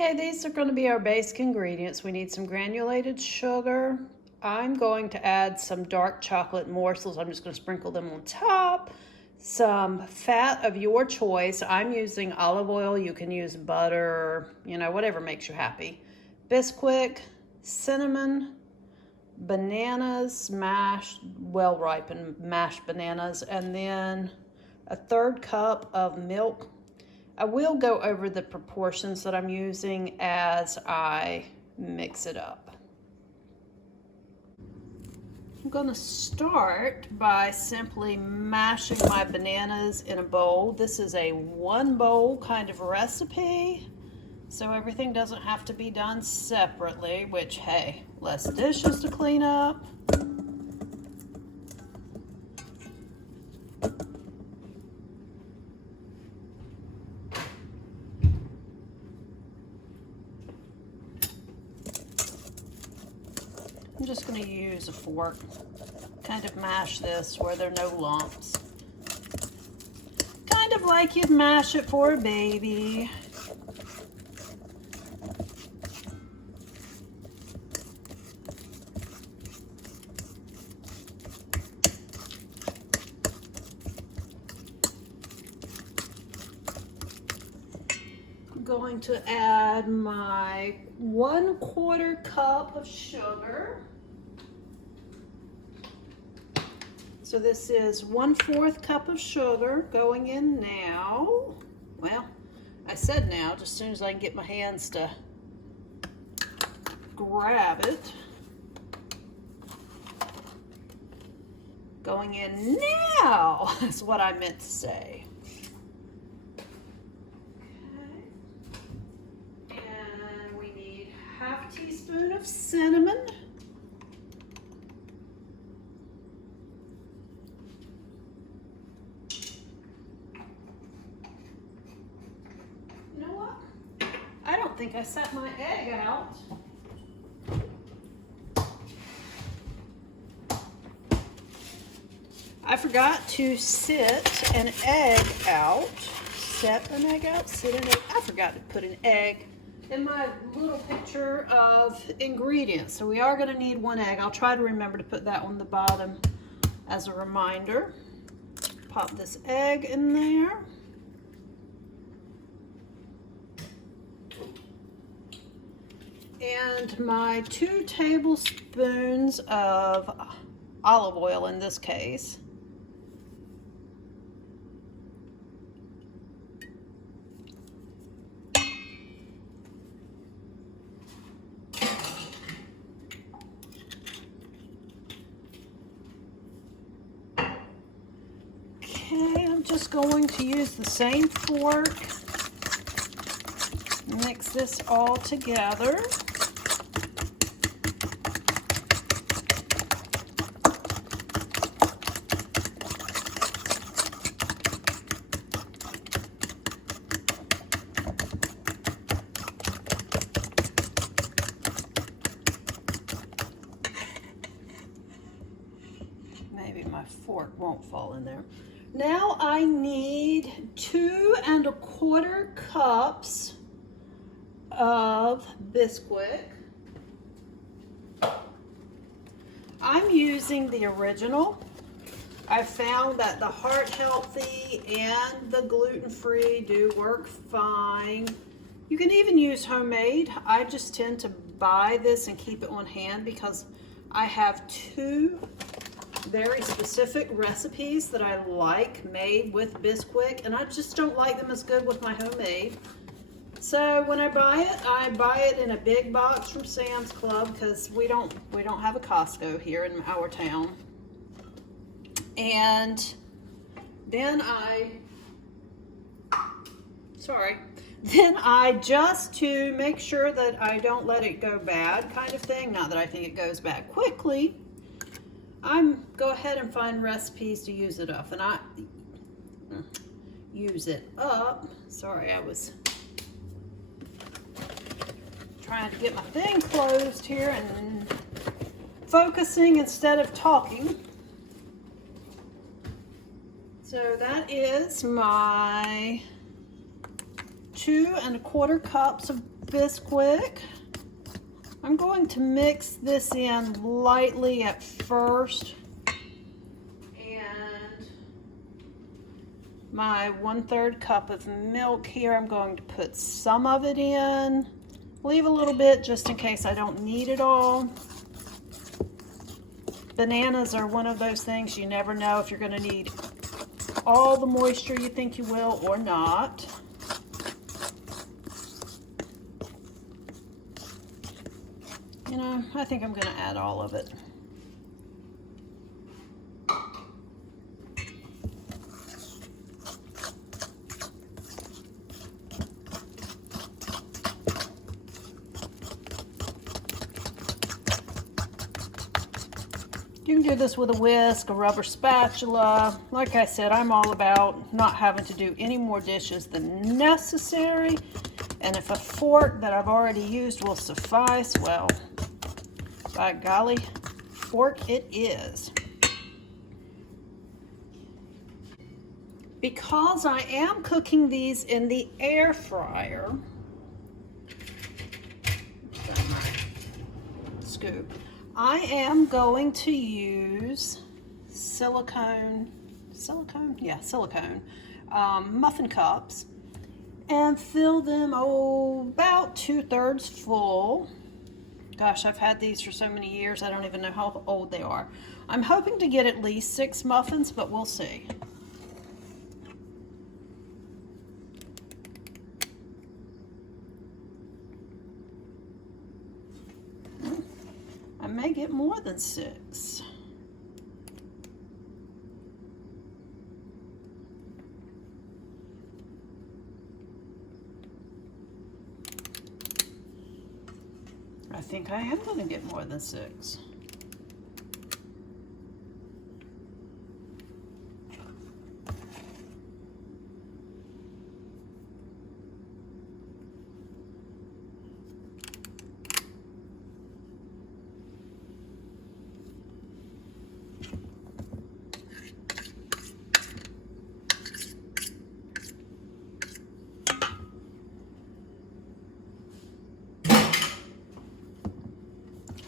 Okay, these are going to be our basic ingredients. We need some granulated sugar. I'm going to add some dark chocolate morsels. I'm just going to sprinkle them on top. Some fat of your choice. I'm using olive oil. You can use butter, whatever makes you happy. Bisquick, cinnamon, bananas, mashed, well-ripened mashed bananas, and then a 1/3 cup of milk. I will go over the proportions that I'm using as I mix it up. I'm going to start by simply mashing my bananas in a bowl. This is a 1-bowl kind of recipe, so everything doesn't have to be done separately, which, hey, less dishes to clean up. I'm just going to use a fork, kind of mash this where there are no lumps. Kind of like you'd mash it for a baby. I'm going to add my 1/4 cup of sugar. So this is 1/4 cup of sugar going in now. Well, I said now, just as soon as I can get my hands to grab it. Going in now is what I meant to say. Okay. And we need 1/2 teaspoon of cinnamon. I don't think I set my egg out. I forgot to sit an egg out. Set an egg out? Sit an egg. I forgot to put an egg in my little picture of ingredients. So we are going to need 1 egg. I'll try to remember to put that on the bottom as a reminder. Pop this egg in there. And my 2 tablespoons of olive oil in this case. Okay, I'm just going to use the same fork. Mix this all together. Maybe my fork won't fall in there. Now I need 2 1/4 cups of Bisquick. I'm using the original. I found that the heart healthy and the gluten-free do work fine. You can even use homemade. I just tend to buy this and keep it on hand because I have 2 very specific recipes that I like made with Bisquick, and I just don't like them as good with my homemade. So when I buy it in a big box from Sam's Club because we don't have a Costco here in our town. And then just to make sure that I don't let it go bad kind of thing, not that I think it goes bad quickly, go ahead and find recipes to use it up. And I use it up. Sorry, I was trying to get my thing closed here and focusing instead of talking. So that is my 2 1/4 cups of Bisquick. I'm going to mix this in lightly at first. And my 1/3 cup of milk here, I'm going to put some of it in. Leave a little bit just in case I don't need it all. Bananas are one of those things you never know if you're going to need all the moisture you think you will or not. You know, I think I'm going to add all of it. You can do this with a whisk, a rubber spatula. Like I said, I'm all about not having to do any more dishes than necessary. And if a fork that I've already used will suffice, well, by golly, fork it is. Because I am cooking these in the air fryer, scoop, I am going to use silicone muffin cups and fill them about 2/3 full. Gosh, I've had these for so many years, I don't even know how old they are. I'm hoping to get at least 6 muffins, but we'll see. I may get more than 6. I think I am going to get more than 6.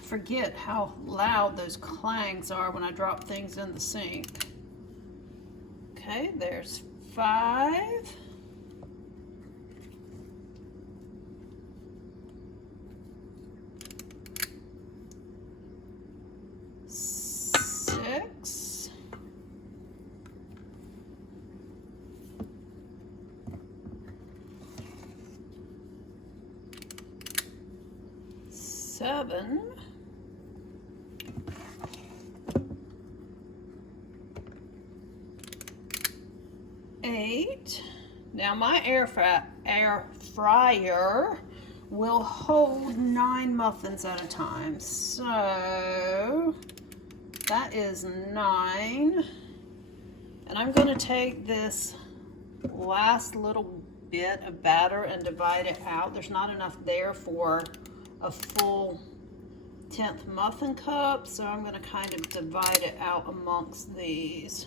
Forget how loud those clangs are when I drop things in the sink. Okay, there's 5. Six. 7. 8. Now my air fryer will hold 9 muffins at a time. So that is 9. And I'm going to take this last little bit of batter and divide it out. There's not enough there for a full 10th muffin cup, so I'm going to kind of divide it out amongst these.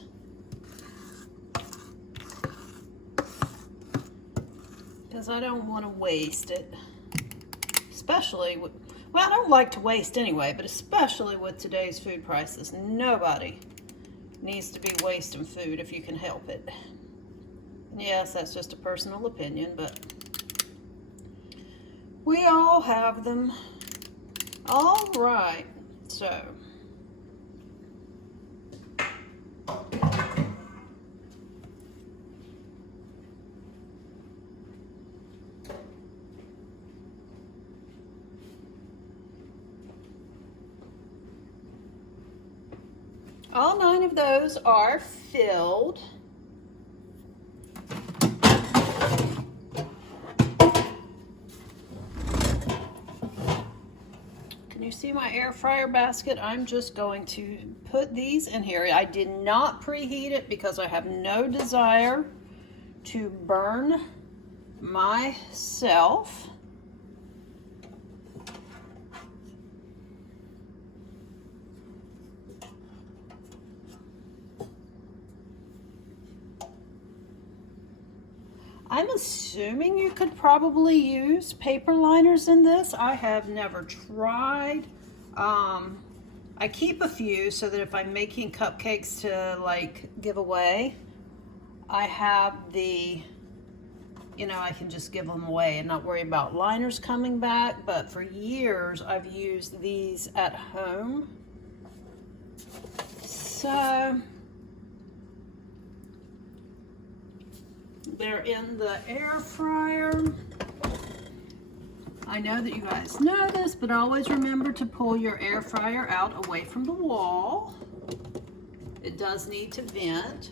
Because I don't want to waste it. Especially with, well, I don't like to waste anyway, but especially with today's food prices. Nobody needs to be wasting food if you can help it. Yes, that's just a personal opinion, but we all have them. All right, so all 9 of those are filled. Can you see my air fryer basket? I'm just going to put these in here. I did not preheat it because I have no desire to burn myself. I'm assuming you could probably use paper liners in this. I have never tried. I keep a few so that if I'm making cupcakes to like give away, I have the, you know, I can just give them away and not worry about liners coming back. But for years, I've used these at home. So they're in the air fryer. I know that you guys know this, but always remember to pull your air fryer out away from the wall. It does need to vent.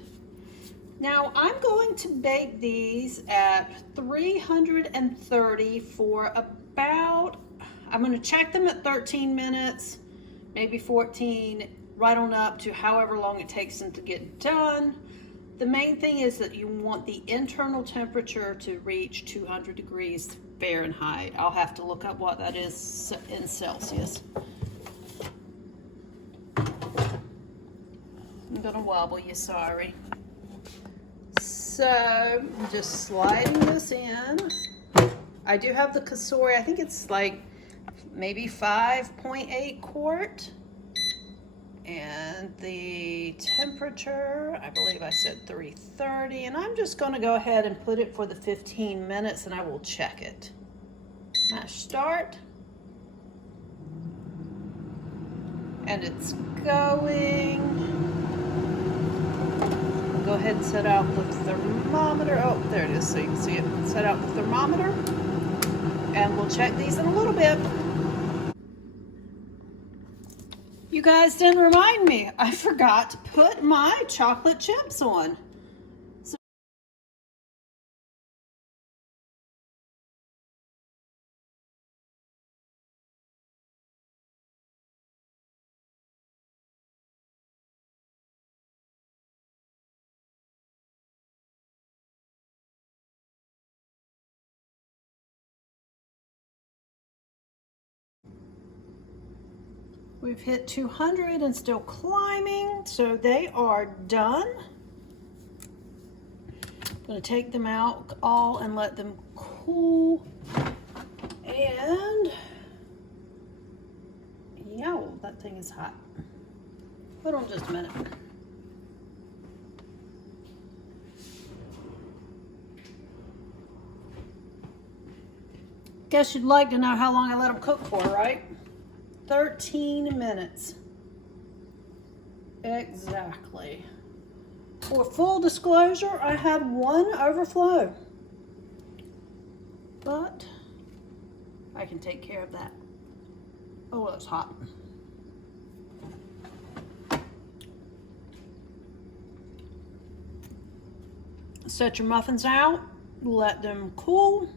Now I'm going to bake these at 330 for about, I'm going to check them at 13 minutes, maybe 14, right on up to however long it takes them to get done. The main thing is that you want the internal temperature to reach 200 degrees Fahrenheit. I'll have to look up what that is in Celsius. I'm gonna wobble you, sorry. So I'm just sliding this in. I do have the Kasori, I think it's like maybe 5.8 quart. And the temperature, I believe I said 330, and I'm just going to go ahead and put it for the 15 minutes and I will check it. Mash start. And it's going. Go ahead and set out the thermometer. Oh, there it is, so you can see it. Set out the thermometer. And we'll check these in a little bit. You guys didn't remind me. I forgot to put my chocolate chips on. So we've hit 200 and still climbing, so they are done. I'm going to take them out all and let them cool. And yeah, well, that thing is hot. Hold on just a minute. Guess you'd like to know how long I let them cook for, right? 13 minutes. Exactly. For full disclosure, I had one overflow, but I can take care of that. Oh, it's hot. Set your muffins out, let them cool.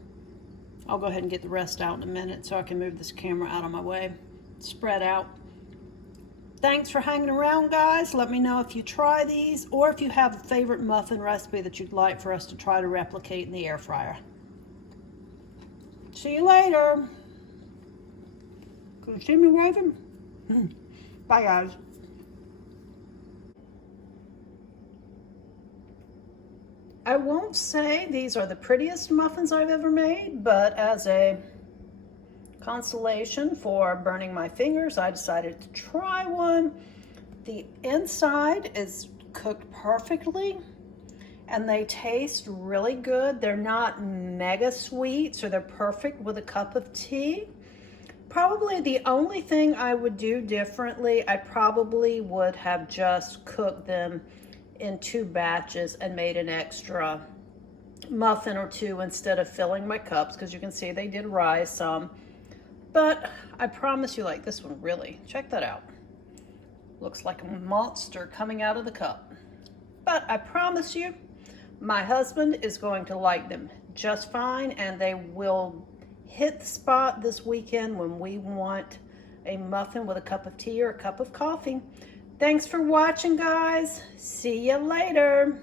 I'll go ahead and get the rest out in a minute so I can move this camera out of my way. Spread out. Thanks for hanging around, guys. Let me know if you try these or if you have a favorite muffin recipe that you'd like for us to try to replicate in the air fryer. See you later. Can you see me waving? Bye, guys. I won't say these are the prettiest muffins I've ever made, but as a consolation for burning my fingers, I decided to try one. The inside is cooked perfectly and they taste really good. They're not mega sweet, so they're perfect with a cup of tea. Probably the only thing I would do differently, I probably would have just cooked them in 2 batches and made an extra muffin or 2 instead of filling my cups, because you can see they did rise some. But I promise you, like this one, really, check that out. Looks like a monster coming out of the cup. But I promise you, my husband is going to like them just fine, and they will hit the spot this weekend when we want a muffin with a cup of tea or a cup of coffee. Thanks for watching, guys. See you later.